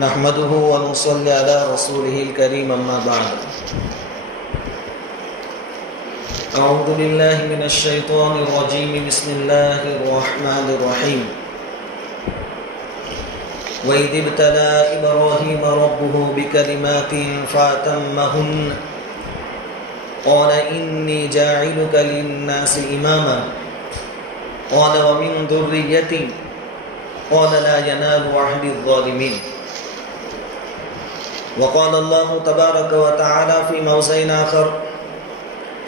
نحمده ونصلي على رسوله الكريم أما بعد أعوذ بالله من الشيطان الرجيم بسم الله الرحمن الرحيم وإذ ابتلى إبراهيم ربه بكلمات فأتمهن قال إني جاعلك للناس إماما قال ومن ذريتي قال لا ينال عهد الظالمين وقال الله تبارك وتعالى في موضع آخر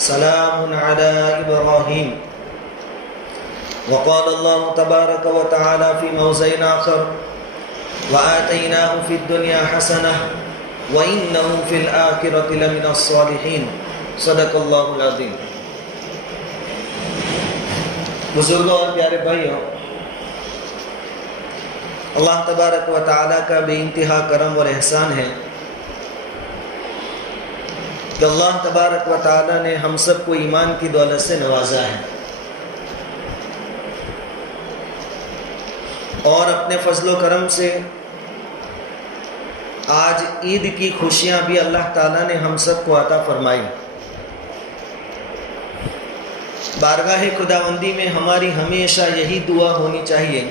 سلام على إبراهيم وقال الله تبارك وتعالى في موضع آخر وآتيناه في الدنيا حسنة وإنه في الآخرة لمن الصالحين صدق اللہ العظیم۔ بزرگوں اور پیارے بھائیوں، اللہ تبارک و تعالیٰ کا بے انتہا کرم اور احسان ہے کہ اللہ تبارک و تعالیٰ نے ہم سب کو ایمان کی دولت سے نوازا ہے اور اپنے فضل و کرم سے آج عید کی خوشیاں بھی اللہ تعالیٰ نے ہم سب کو عطا فرمائی۔ بارگاہ خداوندی میں ہماری ہمیشہ یہی دعا ہونی چاہیے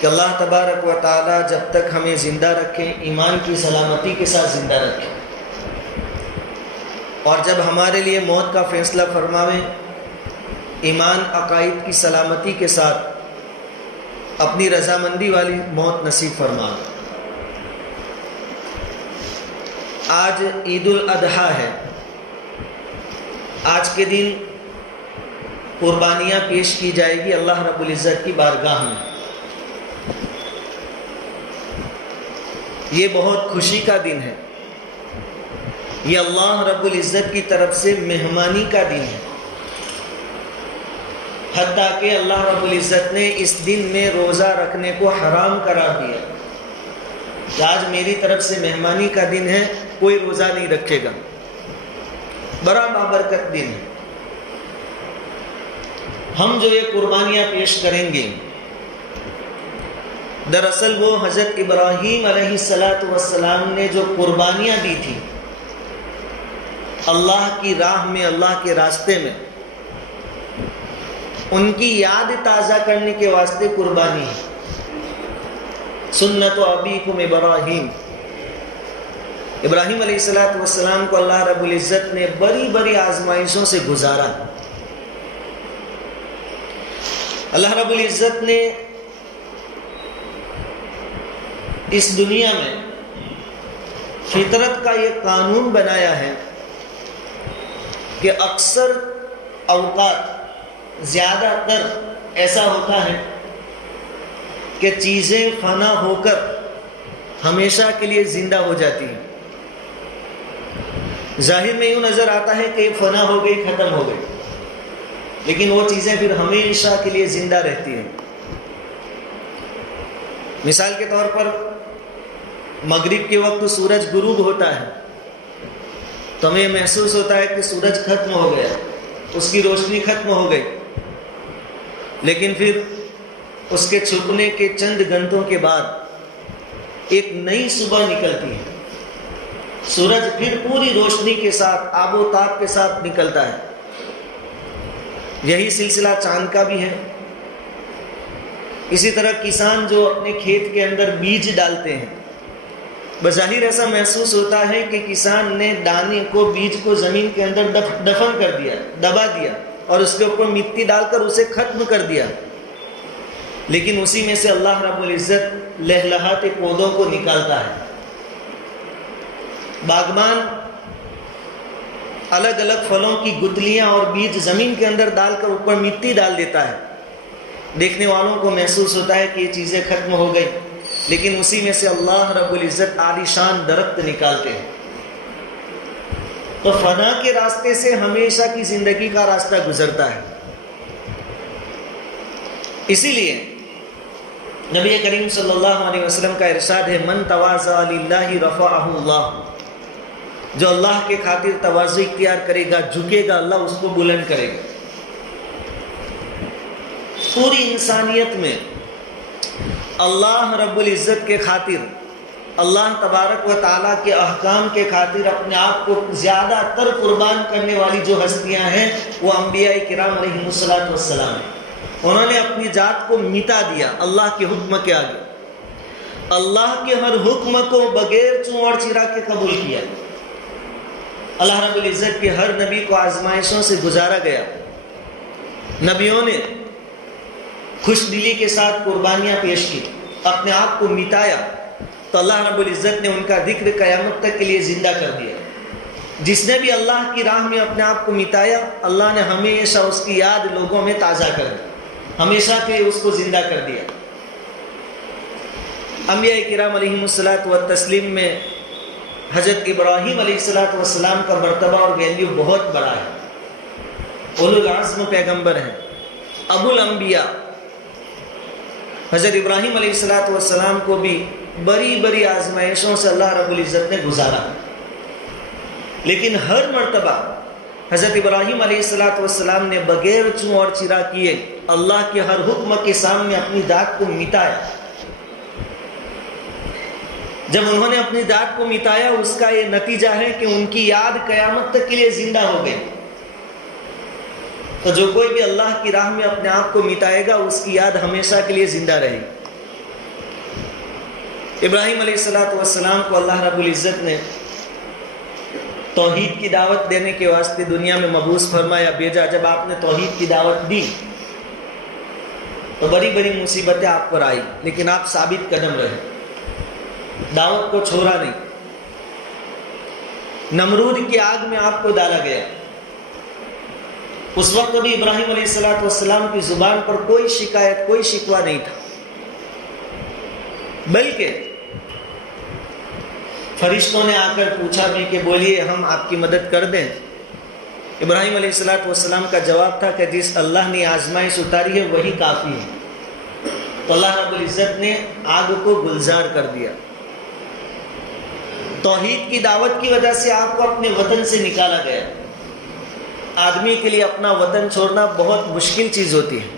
کہ اللہ تبارک و تعالیٰ جب تک ہمیں زندہ رکھے، ایمان کی سلامتی کے ساتھ زندہ رکھے، اور جب ہمارے لیے موت کا فیصلہ فرماوے، ایمان عقائد کی سلامتی کے ساتھ اپنی رضامندی والی موت نصیب فرمائے۔ آج عید الاضحیٰ ہے۔ آج کے دن قربانیاں پیش کی جائے گی اللہ رب العزت کی بارگاہ میں۔ یہ بہت خوشی کا دن ہے، یہ اللہ رب العزت کی طرف سے مہمانی کا دن ہے، حتیٰ کہ اللہ رب العزت نے اس دن میں روزہ رکھنے کو حرام قرار دیا کہ آج میری طرف سے مہمانی کا دن ہے، کوئی روزہ نہیں رکھے گا۔ بڑا بابرکت دن ہے۔ ہم جو یہ قربانیاں پیش کریں گے، دراصل وہ حضرت ابراہیم علیہ السلام نے جو قربانیاں دی تھی اللہ کی راہ میں، اللہ کے راستے میں، ان کی یاد تازہ کرنے کے واسطے قربانی ہے۔ سنت ابیکم ابراہیم، ابراہیم علیہ السلام کو اللہ رب العزت نے بڑی بڑی آزمائشوں سے گزارا۔ اللہ رب العزت نے اس دنیا میں فطرت کا یہ قانون بنایا ہے کہ اکثر اوقات، زیادہ تر ایسا ہوتا ہے کہ چیزیں فنا ہو کر ہمیشہ کے لیے زندہ ہو جاتی ہیں۔ ظاہر میں یوں نظر آتا ہے کہ فنا ہو گئی، ختم ہو گئی، لیکن وہ چیزیں پھر ہمیشہ کے لیے زندہ رہتی ہیں۔ مثال کے طور پر مغرب کے وقت سورج غروب ہوتا ہے تو ہمیں محسوس ہوتا ہے کہ سورج ختم ہو گیا، اس کی روشنی ختم ہو گئی، لیکن پھر اس کے چھپنے کے چند گھنٹوں کے بعد ایک نئی صبح نکلتی ہے، سورج پھر پوری روشنی کے ساتھ، آب و تاب کے ساتھ نکلتا ہے۔ یہی سلسلہ چاند کا بھی ہے۔ اسی طرح کسان جو اپنے کھیت کے اندر بیج ڈالتے ہیں، بظاہر ایسا محسوس ہوتا ہے کہ کسان نے دانے کو، بیج کو زمین کے اندر دفن کر دیا، دبا دیا اور اس کے اوپر مٹی ڈال کر اسے ختم کر دیا، لیکن اسی میں سے اللہ رب العزت لہلہاتے پودوں کو نکالتا ہے۔ باغبان الگ الگ پھلوں کی گتلیاں اور بیج زمین کے اندر ڈال کر اوپر مٹی ڈال دیتا ہے۔ دیکھنے والوں کو محسوس ہوتا ہے کہ یہ چیزیں ختم ہو گئی، لیکن اسی میں سے اللہ رب العزت عالی شان درخت نکالتے ہیں۔ تو فنا کے راستے سے ہمیشہ کی زندگی کا راستہ گزرتا ہے۔ اسی لیے نبی کریم صلی اللہ علیہ وسلم کا ارشاد ہے، من تواضع للہ رفعہ اللہ، جو اللہ کے خاطر تواضع اختیار کرے گا، جھکے گا، اللہ اس کو بلند کرے گا۔ پوری انسانیت میں اللہ رب العزت کے خاطر، اللہ تبارک و تعالیٰ کے احکام کے خاطر اپنے آپ کو زیادہ تر قربان کرنے والی جو ہستیاں ہیں وہ انبیاء کرام علیہم السلام ہیں۔ انہوں نے اپنی ذات کو مٹا دیا اللہ کے حکم کے آگے، اللہ کے ہر حکم کو بغیر چوں اور چرا کے قبول کیا۔ اللہ رب العزت کے ہر نبی کو آزمائشوں سے گزارا گیا، نبیوں نے خوش دلی کے ساتھ قربانیاں پیش کی، اپنے آپ کو مٹایا، تو اللہ رب العزت نے ان کا ذکر قیامت تک کے لیے زندہ کر دیا۔ جس نے بھی اللہ کی راہ میں اپنے آپ کو مٹایا، اللہ نے ہمیشہ اس کی یاد لوگوں میں تازہ کر دی، ہمیشہ کے لیے اس کو زندہ کر دیا۔ انبیاء کرام علیہم السلام میں حضرت ابراہیم علیہ السلام کا مرتبہ اور ویلیو بہت بڑا ہے، اولو العزم پیغمبر ہیں، ابو الانبیاء۔ حضرت ابراہیم علیہ السلام کو بھی بڑی بڑی آزمائشوں سے اللہ رب العزت نے گزارا، لیکن ہر مرتبہ حضرت ابراہیم علیہ السلام نے بغیر چوں اور چرا کیے اللہ کے ہر حکم کے سامنے اپنی ذات کو مٹایا۔ جب انہوں نے اپنی ذات کو مٹایا، اس کا یہ نتیجہ ہے کہ ان کی یاد قیامت تک کے لیے زندہ ہو گئی۔ تو جو کوئی بھی اللہ کی راہ میں اپنے آپ کو مٹائے گا، اس کی یاد ہمیشہ کے لیے زندہ رہے گی۔ ابراہیم علیہ السلام کو اللہ رب العزت نے توحید کی دعوت دینے کے واسطے دنیا میں مبعوث فرمایا، بھیجا۔ جب آپ نے توحید کی دعوت دی تو بڑی بڑی مصیبتیں آپ پر آئی، لیکن آپ ثابت قدم رہے، دعوت کو چھوڑا نہیں۔ نمرود کی آگ میں آپ کو ڈالا گیا، اس وقت بھی ابراہیم علیہ السلام کی زبان پر کوئی شکایت، کوئی شکوہ نہیں تھا، بلکہ فرشتوں نے آ کر پوچھا بھی کہ بولیے ہم آپ کی مدد کر دیں۔ ابراہیم علیہ السلام کا جواب تھا کہ جس اللہ نے آزمائش اتاری ہے وہی کافی ہے۔ تو اللہ رب العزت نے آگ کو گلزار کر دیا۔ توحید کی دعوت کی وجہ سے آپ کو اپنے وطن سے نکالا گیا۔ آدمی کے لیے اپنا وطن چھوڑنا بہت مشکل چیز ہوتی ہے۔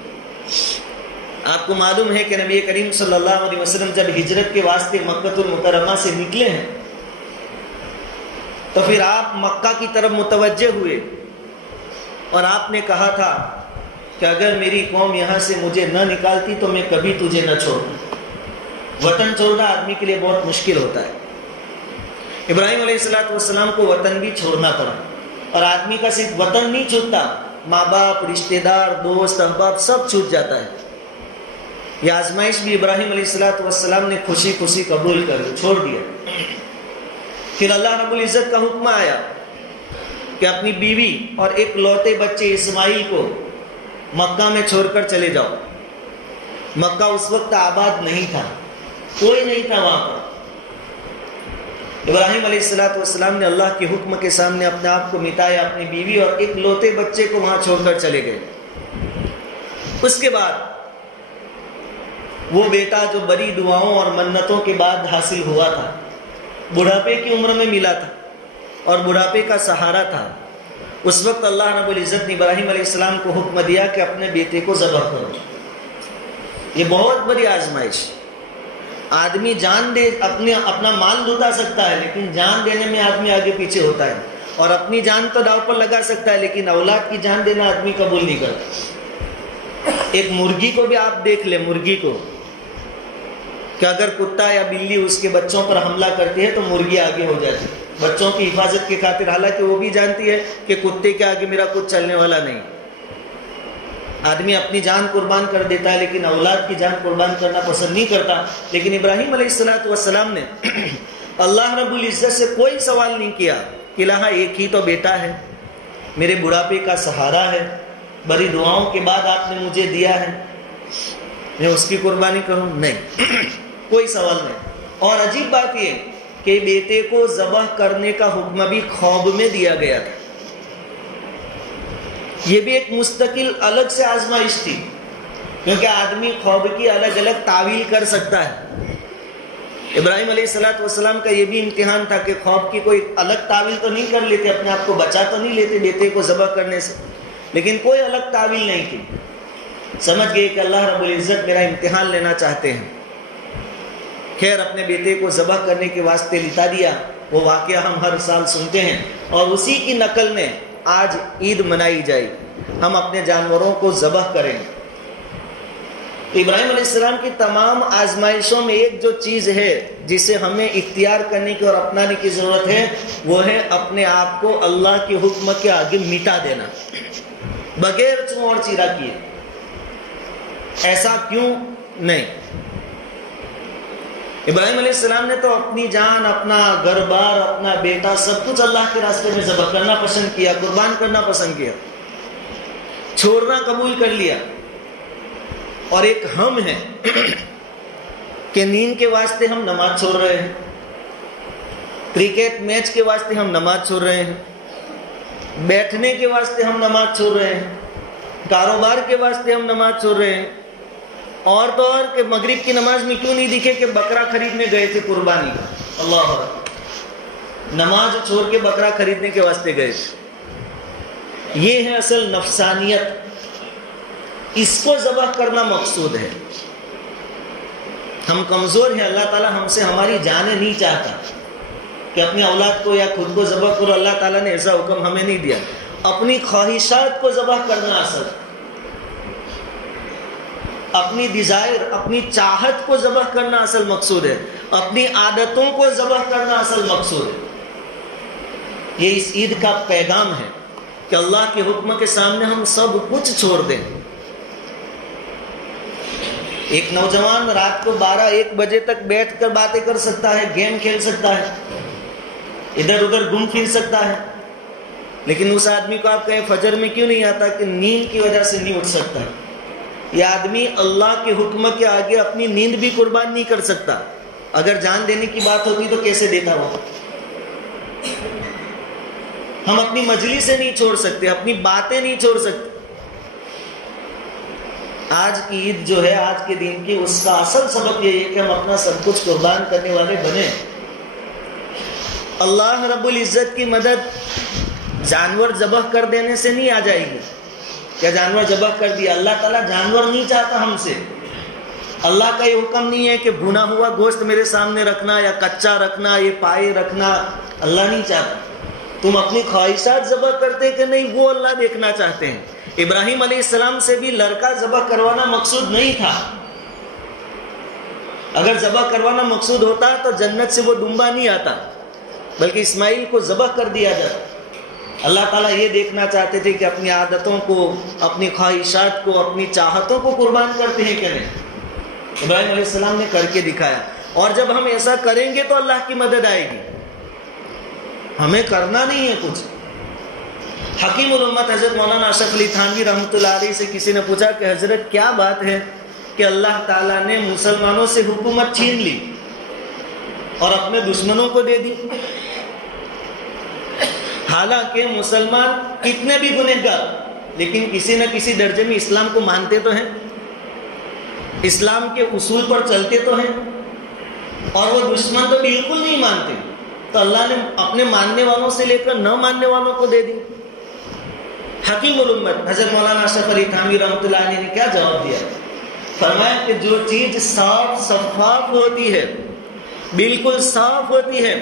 آپ کو معلوم ہے کہ نبی کریم صلی اللہ علیہ وسلم جب ہجرت کے واسطے مکہ المکرمہ سے نکلے ہیں تو پھر آپ مکہ کی طرف متوجہ ہوئے اور آپ نے کہا تھا کہ اگر میری قوم یہاں سے مجھے نہ نکالتی تو میں کبھی تجھے نہ چھوڑتا۔ وطن چھوڑنا آدمی کے لیے بہت مشکل ہوتا ہے۔ ابراہیم علیہ السلام کو وطن بھی چھوڑنا پڑا، اور آدمی کا صرف وطن نہیں چھوٹتا، ماں باپ، رشتہ دار، دوست، احباب سب چھوٹ جاتا ہے۔ یہ آزمائش بھی ابراہیم علیہ السلام نے خوشی خوشی قبول کر چھوڑ دیا۔ پھر اللہ رب العزت کا حکم آیا کہ اپنی بیوی اور ایک لوتے بچے اسماعیل کو مکہ میں چھوڑ کر چلے جاؤ۔ مکہ اس وقت آباد نہیں تھا، کوئی نہیں تھا وہاں پر۔ ابراہیم علیہ السلام نے اللہ کے حکم کے سامنے اپنے آپ کو مٹایا، اپنی بیوی اور ایک لوتے بچے کو وہاں چھوڑ کر چلے گئے۔ اس کے بعد وہ بیٹا جو بڑی دعاؤں اور منتوں کے بعد حاصل ہوا تھا، بڑھاپے کی عمر میں ملا تھا اور بڑھاپے کا سہارا تھا، اس وقت اللہ رب العزت نے ابراہیم علیہ السلام کو حکم دیا کہ اپنے بیٹے کو ذبح کرو۔ یہ بہت بڑی آزمائش۔ آدمی جان دے، اپنا مال لوٹا سکتا ہے، لیکن جان دینے میں آدمی آگے پیچھے ہوتا ہے، اور اپنی جان تو داؤ پر لگا سکتا ہے، لیکن اولاد کی جان دینا آدمی قبول نہیں کرتا۔ ایک مرغی کو بھی آپ دیکھ لیں، مرغی کو کہ اگر کتا یا بلی اس کے بچوں پر حملہ کرتی ہے تو مرغی آگے ہو جاتی ہے بچوں کی حفاظت کی خاطر، حالانکہ وہ بھی جانتی ہے کہ کتے کے آگے میرا کچھ چلنے والا نہیں۔ آدمی اپنی جان قربان کر دیتا ہے، لیکن اولاد کی جان قربان کرنا پسند نہیں کرتا۔ لیکن ابراہیم علیہ السلام نے اللہ رب العزت سے کوئی سوال نہیں کیا کہ لہٰ ایک ہی تو بیٹا ہے، میرے بڑھاپے کا سہارا ہے، بڑی دعاؤں کے بعد آپ نے مجھے دیا ہے، میں اس کی قربانی کروں؟ نہیں، کوئی سوال نہیں۔ اور عجیب بات یہ کہ بیٹے کو ذبح کرنے کا حکم بھی خواب میں دیا گیا تھا۔ یہ بھی ایک مستقل الگ سے آزمائش تھی، کیونکہ آدمی خواب کی الگ الگ تعویل کر سکتا ہے۔ ابراہیم علیہ السلام کا یہ بھی امتحان تھا کہ خواب کی کوئی الگ تعویل تو نہیں کر لیتے، اپنے آپ کو بچا تو نہیں لیتے بیٹے کو ذبح کرنے سے، لیکن کوئی الگ تعویل نہیں تھی۔ سمجھ گئے کہ اللہ رب العزت میرا امتحان لینا چاہتے ہیں. خیر اپنے بیٹے کو ذبح کرنے کے واسطے لٹا دیا. وہ واقعہ ہم ہر سال سنتے ہیں اور اسی کی نقل میں آج عید منائی جائے. ہم اپنے جانوروں کو ذبح کریں. ابراہیم علیہ السلام کی تمام آزمائشوں میں ایک جو چیز ہے جسے ہمیں اختیار کرنے کی اور اپنانے کی ضرورت ہے وہ ہے اپنے آپ کو اللہ کے حکم کے آگے مٹا دینا بغیر چوں اور چیرا کیے. ایسا کیوں نہیں؟ ابراہیم علیہ السلام نے تو اپنی جان، اپنا گھر بار، اپنا بیٹا سب کچھ اللہ کے راستے میں ذبح کرنا پسند کیا، قربان کرنا پسند کیا، چھوڑنا قبول کر لیا. اور ایک ہم ہے کہ نیند کے واسطے ہم نماز چھوڑ رہے ہیں، کرکٹ میچ کے واسطے ہم نماز چھوڑ رہے ہیں، بیٹھنے کے واسطے ہم نماز چھوڑ رہے ہیں، کاروبار کے واسطے ہم نماز چھوڑ رہے ہیں. اور تو اور کہ مغرب کی نماز میں کیوں نہیں دکھے کہ بکرا خریدنے گئے تھے قربانی کا. اللہ اکبر، نماز چھوڑ کے بکرا خریدنے کے واسطے گئے تھے. یہ ہے اصل نفسانیت. اس کو ذبح کرنا مقصود ہے. ہم کمزور ہیں، اللہ تعالیٰ ہم سے ہماری جانیں نہیں چاہتا کہ اپنی اولاد کو یا خود کو ذبح کرو. اللہ تعالیٰ نے ایسا حکم ہمیں نہیں دیا. اپنی خواہشات کو ذبح کرنا اصل، اپنی ڈیزائر، اپنی چاہت کو ذبح کرنا اصل مقصود ہے. اپنی عادتوں کو ذبح کرنا اصل مقصود ہے. یہ اس عید کا پیغام ہے کہ اللہ کے حکم کے سامنے ہم سب کچھ چھوڑ دیں. ایک نوجوان رات کو 12-1 بجے تک بیٹھ کر باتیں کر سکتا ہے، گیم کھیل سکتا ہے، ادھر ادھر گھوم پھر سکتا ہے، لیکن اس آدمی کو آپ کہیں فجر میں کیوں نہیں آتا کہ نیند کی وجہ سے نہیں اٹھ سکتا. یہ آدمی اللہ کے حکم کے آگے اپنی نیند بھی قربان نہیں کر سکتا. اگر جان دینے کی بات ہوتی تو کیسے دیتا ہو. ہم اپنی مجلسیں نہیں چھوڑ سکتے، اپنی باتیں نہیں چھوڑ سکتے. آج کی عید جو ہے، آج کے دن کی، اس کا اصل سبب یہ ہے کہ ہم اپنا سب کچھ قربان کرنے والے بنے. اللہ رب العزت کی مدد جانور ذبح کر دینے سے نہیں آ جائے گی. کیا جانور ذبح کر دیا؟ اللہ تعالیٰ جانور نہیں چاہتا ہم سے. اللہ کا یہ حکم نہیں ہے کہ بھنا ہوا گوشت میرے سامنے رکھنا یا کچا رکھنا، یہ پائے رکھنا. اللہ نہیں چاہتا. تم اپنی خواہشات ذبح کرتے کہ نہیں، وہ اللہ دیکھنا چاہتے ہیں. ابراہیم علیہ السلام سے بھی لڑکا ذبح کروانا مقصود نہیں تھا. اگر ذبح کروانا مقصود ہوتا تو جنت سے وہ ڈمبا نہیں آتا، بلکہ اسماعیل کو ذبح کر دیا جاتا. اللہ تعالیٰ یہ دیکھنا چاہتے تھے کہ اپنی عادتوں کو، اپنی خواہشات کو، اپنی چاہتوں کو قربان کرتے ہیں کہ نہیں. ابراہیم علیہ السلام نے کر کے دکھایا. اور جب ہم ایسا کریں گے تو اللہ کی مدد آئے گی. ہمیں کرنا نہیں ہے کچھ. حکیم الامت حضرت مولانا اشرف علی تھانوی رحمۃ اللہ علیہ سے کسی نے پوچھا کہ حضرت کیا بات ہے کہ اللہ تعالیٰ نے مسلمانوں سے حکومت چھین لی اور اپنے دشمنوں کو دے دی. حالانکہ مسلمان کتنے بھی گنہگار لیکن کسی نہ کسی درجے میں اسلام کو مانتے تو ہیں، اسلام کے اصول پر چلتے تو ہیں، اور وہ دشمن تو بالکل نہیں مانتے. تو اللہ نے اپنے ماننے والوں سے لے کر نہ ماننے والوں کو دے دی. حکیم الامت حضرت مولانا اشرف علی تھانوی رحمۃ اللہ علیہ نے کیا جواب دیا؟ فرمایا کہ جو چیز صاف شفاف ہوتی ہے، بالکل صاف ہوتی ہے،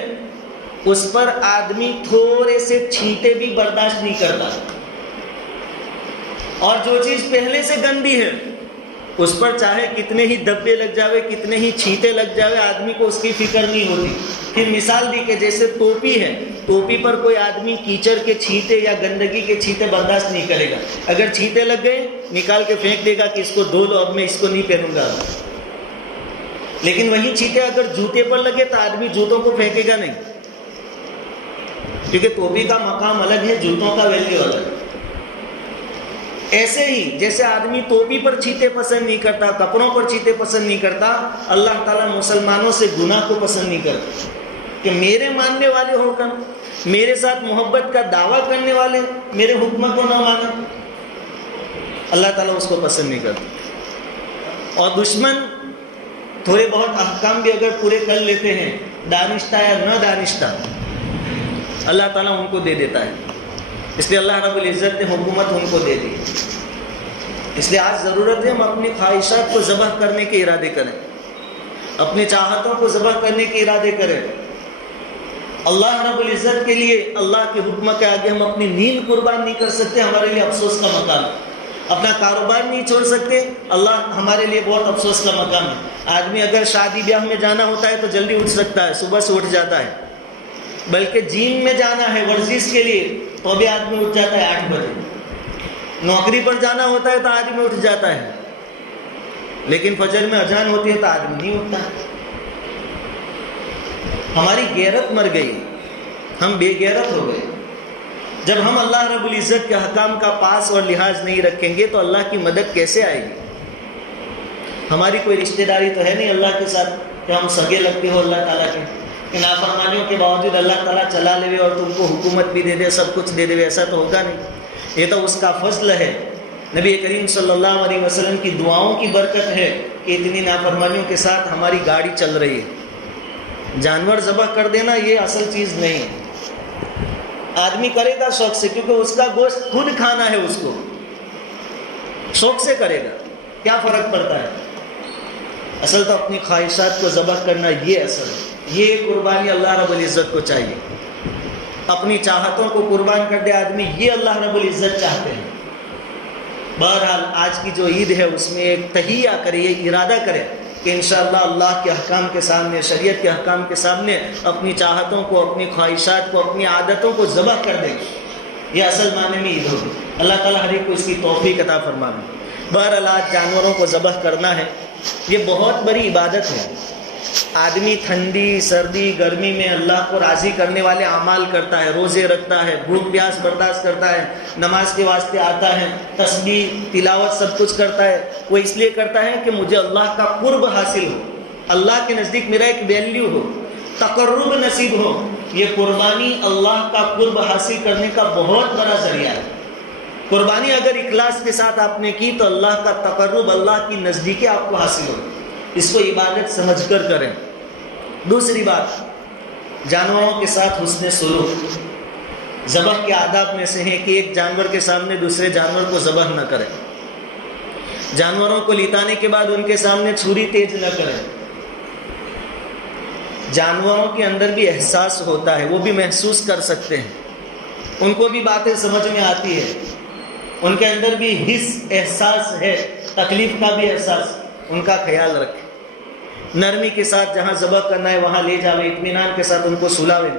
اس پر آدمی تھوڑے سے چھینٹے بھی برداشت نہیں کرتا. اور جو چیز پہلے سے گندی ہے اس پر چاہے کتنے ہی دبے لگ جاوے، کتنے ہی چھینٹے لگ جاوے، آدمی کو اس کی فکر نہیں ہوتی. پھر مثال دی کہ جیسے ٹوپی ہے، ٹوپی پر کوئی آدمی کیچڑ کے چھینٹے یا گندگی کے چھینٹے برداشت نہیں کرے گا. اگر چھینٹے لگ گئے نکال کے پھینک دے گا کہ اس کو دھو لو، اب میں اس کو نہیں پہنوں گا. لیکن وہی چھینٹے اگر جوتے پر لگے تو آدمی جوتوں کو پھینکے گا نہیں، کیونکہ ٹوپی کا مقام الگ ہے، جوتوں کا ویلیو الگ ہے. ایسے ہی جیسے آدمی ٹوپی پر چھینٹے پسند نہیں کرتا، کپڑوں پر چھینٹے پسند نہیں کرتا، اللہ تعالیٰ مسلمانوں سے گناہ کو پسند نہیں کرتا. کہ میرے ماننے والے ہو کر میرے ساتھ محبت کا دعویٰ کرنے والے میرے حکم کو نہ مانا، اللہ تعالیٰ اس کو پسند نہیں کرتا. اور دشمن تھوڑے بہت احکام بھی اگر پورے کر لیتے ہیں، دانشتہ یا نہ دانشتہ، اللہ تعالیٰ ان کو دے دیتا ہے. اس لیے اللہ رب العزت نے حکومت ان کو دے دی. اس لیے آج ضرورت ہے ہم اپنی خواہشات کو ذبح کرنے کے ارادے کریں، اپنی چاہتوں کو ذبح کرنے کے ارادے کریں۔ اللہ رب العزت کے لیے، اللہ کے حکم کے آگے ہم اپنی نیند قربان نہیں کر سکتے، ہمارے لیے افسوس کا مقام ہے۔ اپنا کاروبار نہیں چھوڑ سکتے، اللہ ہمارے لیے بہت افسوس کا مقام ہے۔ آدمی اگر شادی بیاہ میں جانا ہوتا ہے تو جلدی اٹھ سکتا ہے، صبح سے اٹھ جاتا ہے، بلکہ جم میں جانا ہے ورزش کے لیے تو بھی آدمی اٹھ جاتا ہے 8 بجے۔ نوکری پر جانا ہوتا ہے تو آدمی اٹھ جاتا ہے، لیکن فجر میں اذان ہوتی ہے تو آدمی نہیں اٹھتا ہے۔ ہماری غیرت مر گئی، ہم بے غیرت ہو گئے۔ جب ہم اللہ رب العزت کے حکام کا پاس اور لحاظ نہیں رکھیں گے تو اللہ کی مدد کیسے آئے گی؟ ہماری کوئی رشتہ داری تو ہے نہیں اللہ کے ساتھ کہ ہم سگے لگتے ہو اللہ تعالیٰ کے، کہ نافرمانیوں کے باوجود اللہ تعالیٰ چلا لے اور تم کو حکومت بھی دے دے، سب کچھ دے دے، ایسا تو ہوگا نہیں۔ یہ تو اس کا فضل ہے، نبی کریم صلی اللہ علیہ وسلم کی دعاؤں کی برکت ہے کہ اتنی نافرمانیوں کے ساتھ ہماری گاڑی چل رہی ہے۔ جانور ذبح کر دینا یہ اصل چیز نہیں ہے۔ آدمی کرے گا شوق سے، کیونکہ اس کا گوشت خود کھانا ہے، اس کو شوق سے کرے گا، کیا فرق پڑتا ہے؟ اصل تو اپنی خواہشات کو ذبح کرنا یہ اصل ہے، یہ قربانی اللہ رب العزت کو چاہیے۔ اپنی چاہتوں کو قربان کر دے آدمی، یہ اللہ رب العزت چاہتے ہیں۔ بہرحال آج کی جو عید ہے اس میں ایک تہیہ کرے، یہ ارادہ کرے کہ انشاءاللہ اللہ کے احکام کے سامنے، شریعت کے احکام کے سامنے اپنی چاہتوں کو، اپنی خواہشات کو، اپنی عادتوں کو ذبح کر دیں۔ یہ اصل معنی میں عید ہوگی۔ اللہ تعالیٰ ہر ایک کو اس کی توفیق عطا فرمائے۔ بہرحال آج جانوروں کو ذبح کرنا ہے، یہ بہت بڑی عبادت ہے۔ آدمی ٹھنڈی، سردی، گرمی میں اللہ کو راضی کرنے والے اعمال کرتا ہے، روزے رکھتا ہے، بھوک پیاس برداشت کرتا ہے، نماز کے واسطے آتا ہے، تسبیح تلاوت سب کچھ کرتا ہے۔ وہ اس لیے کرتا ہے کہ مجھے اللہ کا قرب حاصل ہو، اللہ کے نزدیک میرا ایک ویلیو ہو، تقرب نصیب ہو۔ یہ قربانی اللہ کا قرب حاصل کرنے کا بہت بڑا ذریعہ ہے۔ قربانی اگر اخلاص کے ساتھ آپ نے کی تو اللہ کا تقرب، اللہ کی نزدیکی آپ کو حاصل ہو۔ اس کو عبادت سمجھ کر کریں۔ دوسری بات، جانوروں کے ساتھ حسن سلوک ذبح کے آداب میں سے ہے کہ ایک جانور کے سامنے دوسرے جانور کو ذبح نہ کریں۔ جانوروں کو لتانے کے بعد ان کے سامنے چھری تیز نہ کریں۔ جانوروں کے اندر بھی احساس ہوتا ہے، وہ بھی محسوس کر سکتے ہیں، ان کو بھی باتیں سمجھ میں آتی ہے، ان کے اندر بھی حس، احساس ہے، تکلیف کا بھی احساس، ان کا خیال رکھیں۔ نرمی کے ساتھ جہاں ذبح کرنا ہے وہاں لے جاوے، اطمینان کے ساتھ ان کو سلاوے۔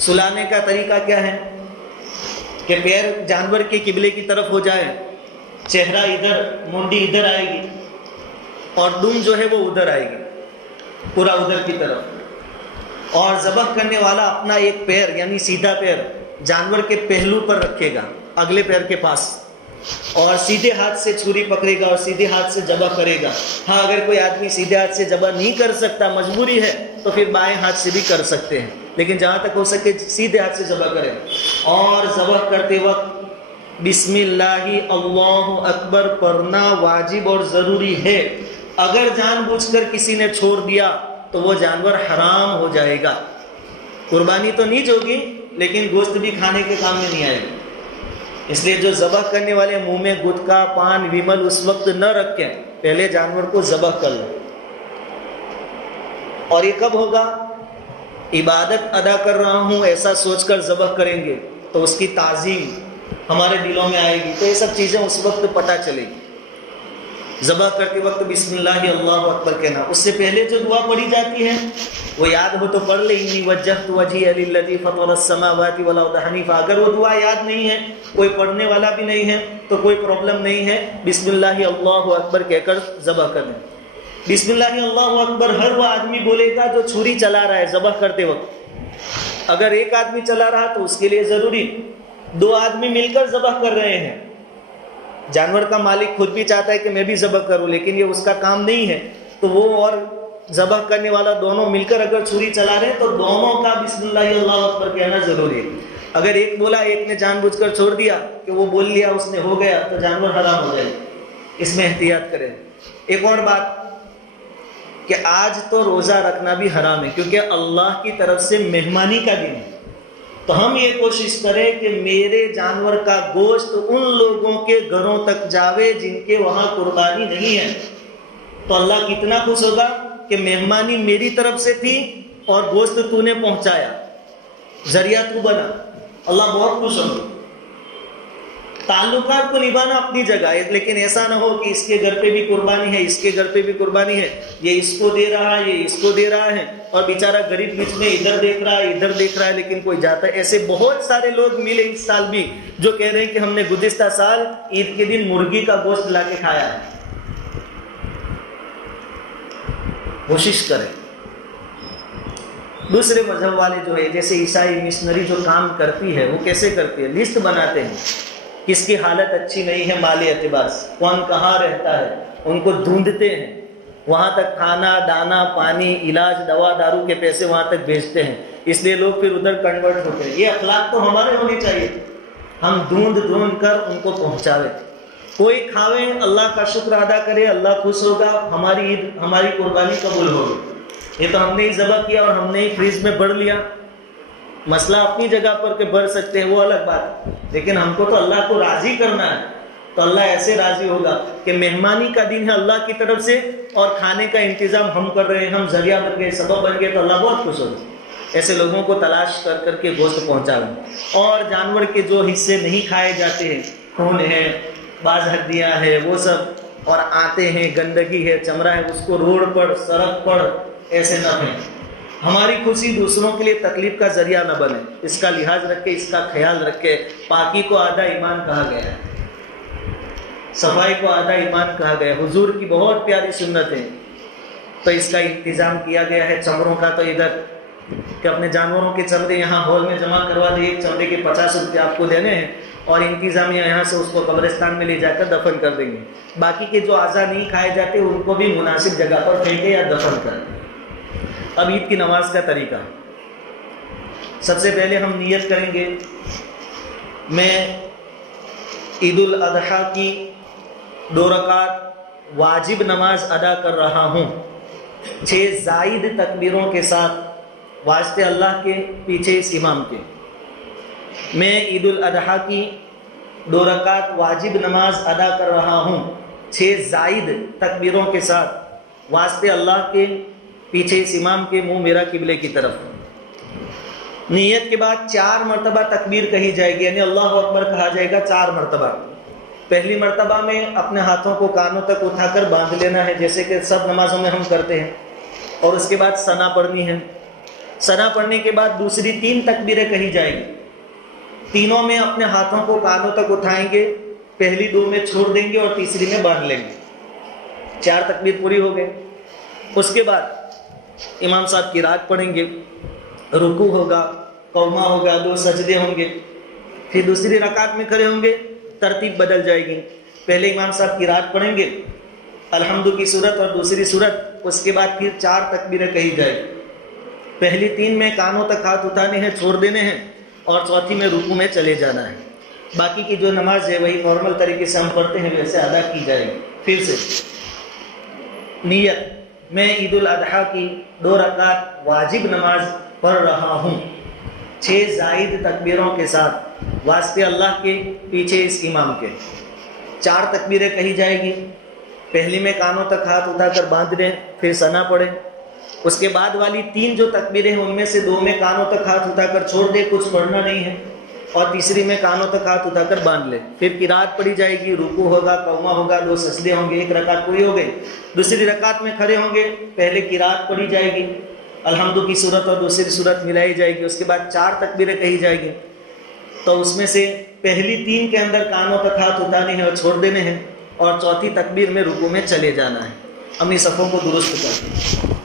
سلانے کا طریقہ کیا ہے کہ پیر جانور کے قبلے کی طرف ہو جائے، چہرہ ادھر، مونڈی ادھر آئے گی اور دم جو ہے وہ ادھر آئے گی، پورا ادھر کی طرف۔ اور ذبح کرنے والا اپنا ایک پیر یعنی سیدھا پیر جانور کے پہلو پر رکھے گا، اگلے پیر کے پاس، اور سیدھے ہاتھ سے چھری پکڑے گا اور سیدھے ہاتھ سے ذبح کرے گا۔ ہاں اگر کوئی آدمی سیدھے ہاتھ سے ذبح نہیں کر سکتا، مجبوری ہے، تو پھر بائیں ہاتھ سے بھی کر سکتے ہیں، لیکن جہاں تک ہو سکے سیدھے ہاتھ سے ذبح کریں۔ اور ذبح کرتے وقت بسم اللہ اللہ اکبر پڑھنا واجب اور ضروری ہے۔ اگر جان بوجھ کر کسی نے چھوڑ دیا تو وہ جانور حرام ہو جائے گا۔ قربانی تو نیج ہوگی لیکن گوشت بھی کھانے کے کام میں نہیں آئے گا۔ اس لیے جو ذبح کرنے والے منہ میں گٹکا، پان، ویمل اس وقت نہ رکھیں، پہلے جانور کو ذبح کر لیں۔ اور یہ کب ہوگا؟ عبادت ادا کر رہا ہوں ایسا سوچ کر ذبح کریں گے تو اس کی تعظیم ہمارے دلوں میں آئے گی، تو یہ سب چیزیں اس وقت پتہ چلے گی۔ ذبح کرتے وقت بسم اللہ اللہ اکبر کہنا، اس سے پہلے جو دعا پڑھی جاتی ہے وہ یاد ہو تو پڑھ لے، انی وجہت وجہی للذی فطر السماوات والارض حنیفا۔ اگر وہ دعا یاد نہیں ہے، کوئی پڑھنے والا بھی نہیں ہے تو کوئی پرابلم نہیں ہے، بسم اللہ اللہ اکبر کہہ کر ذبح کر دیں۔ بسم اللہ اللہ اکبر ہر وہ آدمی بولے گا جو چھری چلا رہا ہے ذبح کرتے وقت۔ اگر ایک آدمی چلا رہا تو اس کے لیے ضروری، 2 آدمی مل کر ذبح کر رہے ہیں، جانور کا مالک خود بھی چاہتا ہے کہ میں بھی ذبح کروں لیکن یہ اس کا کام نہیں ہے، تو وہ اور ذبح کرنے والا دونوں مل کر اگر چھری چلا رہے ہیں تو دونوں کا بسم اللہ اللہ اکبر کہنا ضروری ہے۔ اگر ایک بولا، ایک نے جان بوجھ کر چھوڑ دیا کہ وہ بول لیا اس نے ہو گیا تو جانور حرام ہو جائے، اس میں احتیاط کریں۔ ایک اور بات کہ آج تو روزہ رکھنا بھی حرام ہے کیونکہ اللہ کی طرف سے مہمانی کا دن ہے۔ تو ہم یہ کوشش کریں کہ میرے جانور کا گوشت ان لوگوں کے گھروں تک جاوے جن کے وہاں قربانی نہیں ہے. تو اللہ کتنا خوش ہوگا کہ مہمانی میری طرف سے تھی اور گوشت تو نے پہنچایا, ذریعہ تو بنا. اللہ بہت خوش ہوگا. تعلقات کو نبھانا اپنی جگہ ہے, لیکن ایسا نہ ہو کہ اس کے گھر پہ بھی قربانی ہے, اس کے گھر پہ بھی قربانی ہے, یہ اس کو دے رہا ہے, یہ اس کو دے رہا ہے, اور بیچارہ غریب بیچ میں ادھر دیکھ رہا ہے ادھر دیکھ رہا ہے, لیکن کوئی جاتا ہے. ایسے بہت سارے لوگ ملے اس سال بھی جو کہہ رہے ہیں کہ ہم نے گزشتہ سال عید کے دن مرغی کا گوشت لا کے کھایا ہے. کوشش کریں. دوسرے مذہب والے جو ہے, جیسے عیسائی مشنری جو کام کرتی ہے, وہ کیسے کرتی ہے؟ لسٹ بناتے ہیں کس کی حالت اچھی نہیں ہے مالی اعتبار سے, کون کہاں رہتا ہے, ان کو ڈھونڈتے ہیں, وہاں تک کھانا دانا پانی علاج دوا دارو کے پیسے وہاں تک بھیجتے ہیں. اس لیے لوگ پھر ادھر کنورٹ ہوتے ہیں. یہ اخلاق تو ہمارے ہونے چاہیے, ہم ڈھونڈ کر ان کو پہنچاوے. کوئی کھاوے, اللہ کا شکر ادا کرے, اللہ خوش ہوگا, ہماری عید ہماری قربانی قبول ہوگی. یہ تو ہم نے ہی ذبح کیا اور ہم نے ہی فریج میں بڑھ لیا. مسئلہ اپنی جگہ پر کہ بڑھ سکتے ہیں وہ الگ بات ہے, لیکن ہم کو تو اللہ کو راضی کرنا ہے. تو اللہ ایسے راضی ہوگا کہ مہمانی کا دن ہے اللہ کی طرف سے, اور کھانے کا انتظام ہم کر رہے ہیں, ہم ذریعہ بن گئے, سبب بن گئے, تو اللہ بہت خوش ہوگا. ایسے لوگوں کو تلاش کر کر کے گوشت پہنچا لیں. اور جانور کے جو حصے نہیں کھائے جاتے ہیں, خون ہے, بعض ہڈیاں ہے, وہ سب, اور آتے ہیں, گندگی ہے, چمڑا ہے, اس کو روڈ پر سڑک پر ایسے نہ پھینکیں. ہماری خوشی دوسروں کے لیے تکلیف کا ذریعہ نہ بنے. اس کا لحاظ رکھے, اس کا خیال رکھے. پاکی کو آدھا ایمان کہا گیا ہے, صفائی کو آدھا ایمان کہا گیا ہے. حضور کی بہت پیاری سنت ہے, تو اس کا انتظام کیا گیا ہے. چمڑوں کا تو ادھر کہ اپنے جانوروں کے چمڑے یہاں ہال میں جمع کروا دیں, ایک چمڑے کے 50 روپے آپ کو دینے ہیں, اور انتظامیہ یہاں سے اس کو قبرستان میں لے جا کر دفن کر دیں گے. باقی کے جو اعضاء نہیں کھائے جاتے ان کو بھی مناسب جگہ پر پھینکے یا دفن کر دیں. اب عید کی نماز کا طریقہ. سب سے پہلے ہم نیت کریں گے, میں عید الاضحیٰ کی 2 رکعت واجب نماز ادا کر رہا ہوں 6 زائد تکبیروں کے ساتھ, واسطے اللہ کے, پیچھے اس امام کے. میں عید الاضحیٰ کی 2 رکعت واجب نماز ادا کر رہا ہوں 6 زائد تکبیروں کے ساتھ, واسطے اللہ کے, پیچھے اس امام کے, منہ میرا قبلے کی طرف. نیت کے بعد 4 مرتبہ تکبیر کہی جائے گی, یعنی اللہ اکبر کہا جائے گا 4 مرتبہ. پہلی مرتبہ میں اپنے ہاتھوں کو کانوں تک اٹھا کر باندھ لینا ہے, جیسے کہ سب نمازوں میں ہم کرتے ہیں, اور اس کے بعد ثنا پڑھنی ہے. ثنا پڑھنے کے بعد دوسری 3 تکبیریں کہی جائیں گی. تینوں میں اپنے ہاتھوں کو کانوں تک اٹھائیں گے, پہلی 2 میں چھوڑ دیں گے اور تیسری میں باندھ لیں گے. 4 تکبیر پوری ہو گئی. اس کے بعد امام صاحب کی قرات پڑھیں گے, رکوع ہوگا, قومہ ہوگا, 2 سجدے ہوں گے. پھر دوسری رکعت میں کھڑے ہوں گے, ترتیب بدل جائے گی. پہلے امام صاحب کی قرات پڑھیں گے, الحمد کی صورت اور دوسری صورت. اس کے بعد پھر 4 تکبیریں کہی جائے گی. پہلی 3 میں کانوں تک ہاتھ اٹھانے ہیں, چھوڑ دینے ہیں, اور چوتھی میں رکوع میں چلے جانا ہے. باقی کی جو نماز ہے وہی نارمل طریقے سے ہم پڑھتے ہیں ویسے ادا کی جائے گی. پھر سے نیت, میں عید الاضحیٰ کی 2 رکعت واجب نماز پڑھ رہا ہوں 6 زائد تکبیروں کے ساتھ, واسطے اللہ کے, پیچھے اس امام کے. 4 تکبیریں کہی جائے گی. پہلی میں کانوں تک ہاتھ اٹھا کر باندھ لیں, پھر ثنا پڑھیں. اس کے بعد والی 3 جو تکبیریں ہیں ان میں سے 2 میں کانوں تک ہاتھ اٹھا کر چھوڑ دیں, کچھ پڑھنا نہیں ہے, اور تیسری میں کانوں تک ہاتھ اٹھا کر باندھ لیں. پھر قرات پڑھی جائے گی, رکوع ہوگا, قومہ ہوگا, 2 سجدے ہوں گے, 1 رکعت پوری ہو گئی. دوسری رکعت میں کھڑے ہوں گے, پہلے قرات پڑھی جائے گی, الحمد کی صورت اور دوسری صورت ملائی جائے گی. اس کے بعد 4 تکبیریں کہی جائے گی. تو اس میں سے پہلی 3 کے اندر کانوں تک ہاتھ اٹھانے ہیں اور چھوڑ دینے ہیں, اور چوتھی تکبیر میں رکوع میں چلے جانا ہے. اپنی صفوں کو درست کر